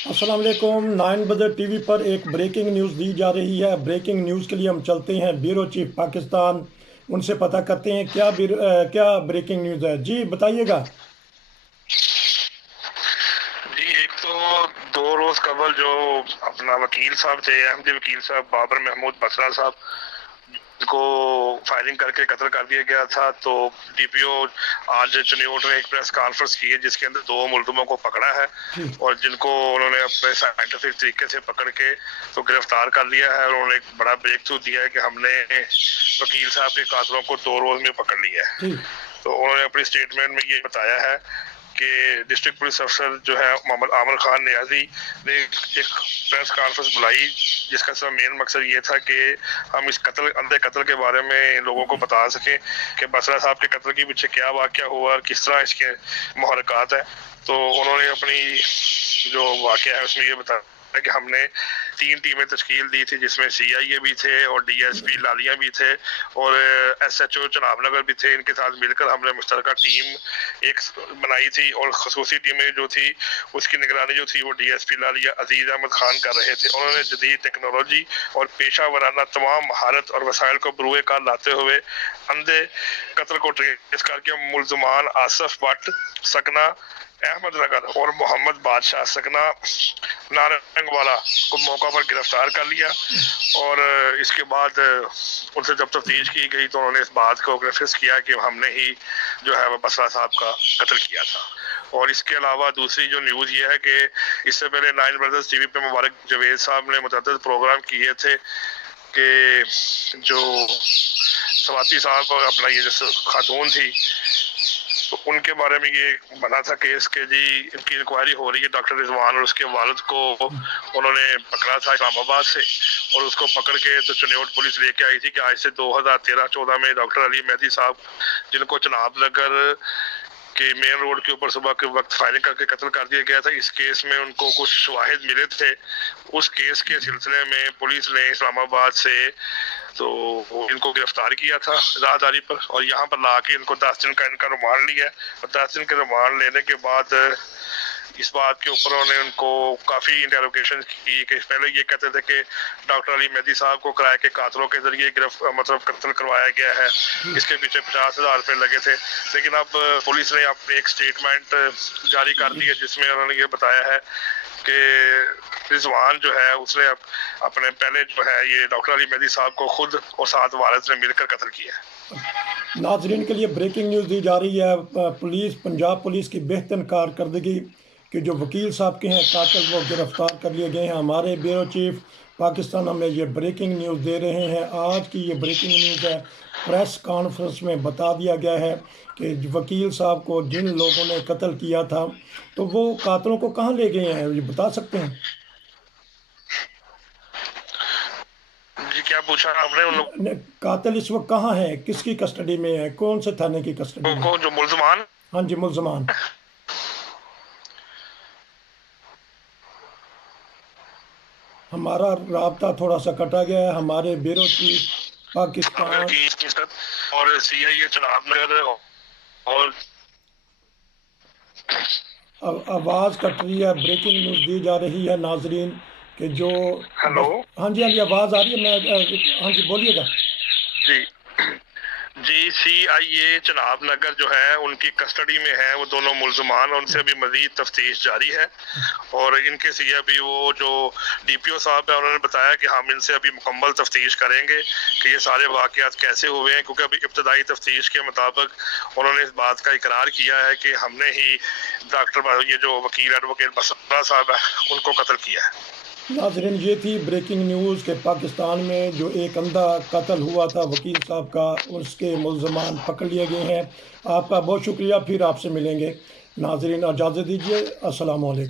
अस्सलाम वालेकुम। 9 बजे टीवी पर एक ब्रेकिंग न्यूज़ दी जा रही है। ब्रेकिंग न्यूज़ के लिए हम चलते हैं ब्यूरो चीफ पाकिस्तान, उनसे पता करते हैं क्या ब्रेकिंग न्यूज़ है। जी बताइएगा। जी, एक तो 2 रोज कबल जो अपना वकील साहब थे, अहमदी वकील साहब बाबर महमूद बसरा साहब को फायरिंग करके कत्ल कर दिया गया था। तो डीपीओ आज चुनियोट में एक प्रेस कॉन्फ्रेंस की है जिसके अंदर 2 मुलजमों को पकड़ा है जी और जिनको उन्होंने अपने साइंटिफिक तरीके से पकड़ के तो गिरफ्तार कर लिया है। और उन्होंने एक बड़ा ब्रेक थ्रू दिया है कि हमने वकील साहब के कातलों को 2 रोज में पकड़ लिया है। जी तो उन्होंने अपनी स्टेटमेंट में ये बताया है कि डिस्ट्रिक्ट पुलिस अफसर जो है मोहम्मद आमिर खान नियाजी ने एक प्रेस कॉन्फ्रेंस बुलाई जिसका सब मेन मकसद ये था कि हम इस अंधे कत्ल के बारे में लोगों को बता सकें कि बसरा साहब के कत्ल के पीछे क्या वाक़या हुआ और किस तरह इसके मुहर्रकात है। तो उन्होंने अपनी जो वाक़या है उसमें ये बताया कि हमने 3 टीमें तश्कील दी थी जिसमें CIA भी थे और DSP लालिया भी थे और SHO चनाबनगर भी थे। इनके साथ मिलकर हमने मुश्तरका टीम एक बनाई थी और खसूसी टीमें जो थी उसकी निगरानी जो थी वो DSP लालिया अजीज अहमद खान कर रहे थे। उन्होंने जदीद टेक्नोलॉजी और पेशा वराना तमाम महारत और वसाइल को बरूए कार लाते हुए अंधे कत्ल को ट्रेस करके मुलजमान आसफ भट्ट सकना अहमद नगर और मोहम्मद बादशाह सकना नारंग वाला को मौका पर गिरफ्तार कर लिया। और इसके बाद उनसे जब तफ्तीश की गई तो उन्होंने इस बात को रेफरेंस किया कि हमने ही जो है वो बसरा साहब का कत्ल किया था। और इसके अलावा दूसरी जो न्यूज़ ये है कि इससे पहले 9 ब्रदर्स टीवी पे मुबारक जवेद साहब ने मुतअद्दिद प्रोग्राम किए थे कि जो स्वाति साहब और अपना ये जो खातून थी तो उनके बारे में ये बना था केस के जी इनकी इंक्वायरी हो रही है। डॉक्टर रिजवान और उसके वालिद को उन्होंने पकड़ा था इस्लामाबाद से और उसको पकड़ के तो चुनियोट पुलिस लेके आई थी कि आज से 2013-14 में डॉक्टर अली मेहदी साहब जिनको चनाब नगर के मेन रोड के ऊपर सुबह के वक्त फायरिंग करके कत्ल कर दिया गया था, इस केस में उनको कुछ शवाहिद मिले थे। उस केस के सिलसिले में पुलिस ने इस्लामाबाद से तो इनको गिरफ्तार किया था राहदारी पर और यहाँ पर ला के इनको 10 दिन का इनका रिमांड लिया और 10 दिन के रिमांड लेने के बाद इस बात के ऊपर उन्होंने उनको काफ़ी इंटेरोगेशन की कि पहले ये कहते थे कि डॉक्टर अली मेहदी साहब को किराए के कातलों के जरिए मतलब कत्ल करवाया गया है, इसके पीछे 50,000 रुपये लगे थे। लेकिन अब पुलिस ने अपनी एक स्टेटमेंट जारी कर दी है जिसमें उन्होंने ये बताया है कि रिजवान जो है उसने अपने पहले जो है ये डॉक्टर अली मेहदी साहब को खुद और 7 वारिस ने मिलकर कत्ल किया है। नाजरीन के लिए ब्रेकिंग न्यूज़ दी जा रही है। पंजाब पुलिस की बेहतर कारकर्दगी कि जो वकील साहब के हैं कातिल वो गिरफ्तार कर लिए गए हैं। हमारे ब्यूरो चीफ पाकिस्तान हमें ये ब्रेकिंग न्यूज़ दे रहे हैं। आज की ये ब्रेकिंग न्यूज़ है। प्रेस कॉन्फ्रेंस में बता दिया गया है कि वकील साहब को जिन लोगों ने कत्ल किया था तो वो कातिलों को कहाँ ले गए हैं, ये बता सकते हैं? जी क्या पूछा आपने? उन लोग कातिल इस वक्त कहाँ है, किसकी कस्टडी में है, कौन से थाने की कस्टडी में? को जो मुल्जमान? हाँ जी, मुल्जमान। हमारा राब्ता थोड़ा सा कटा गया है। हमारे ब्यूरो चीफ पाकिस्तान और CIA चनाबनगर और आवाज़ कट रही है। ब्रेकिंग न्यूज़ दी जा रही है नाजरीन कि जो हेलो। हाँ जी आवाज़ आ रही है। मैं हाँ जी बोलिएगा। जी CIA चनाब नगर जो है उनकी कस्टडी में है वो दोनों मुल्जमान, उनसे अभी मजीद तफ्तीश जारी है। और इनके से अभी वो जो DPO साहब है उन्होंने बताया कि हम इनसे अभी मुकम्मल तफ्तीश करेंगे कि ये सारे वाक़यात कैसे हुए हैं, क्योंकि अभी इब्तदाई तफ्तीश के मुताबिक उन्होंने इस बात का इकरार किया है कि हमने ही डॉक्टर ये जो वकील एडवोकेट बसरा साहब है उनको कत्ल किया है। नाजरीन ये थी ब्रेकिंग न्यूज़ के पाकिस्तान में जो एक अंधा कत्ल हुआ था वकील साहब का, उसके मुल्जमान पकड़ लिए गए हैं। आपका बहुत शुक्रिया, फिर आपसे मिलेंगे। नाजरीन इजाज़त दीजिए। अस्सलाम वालेकुम।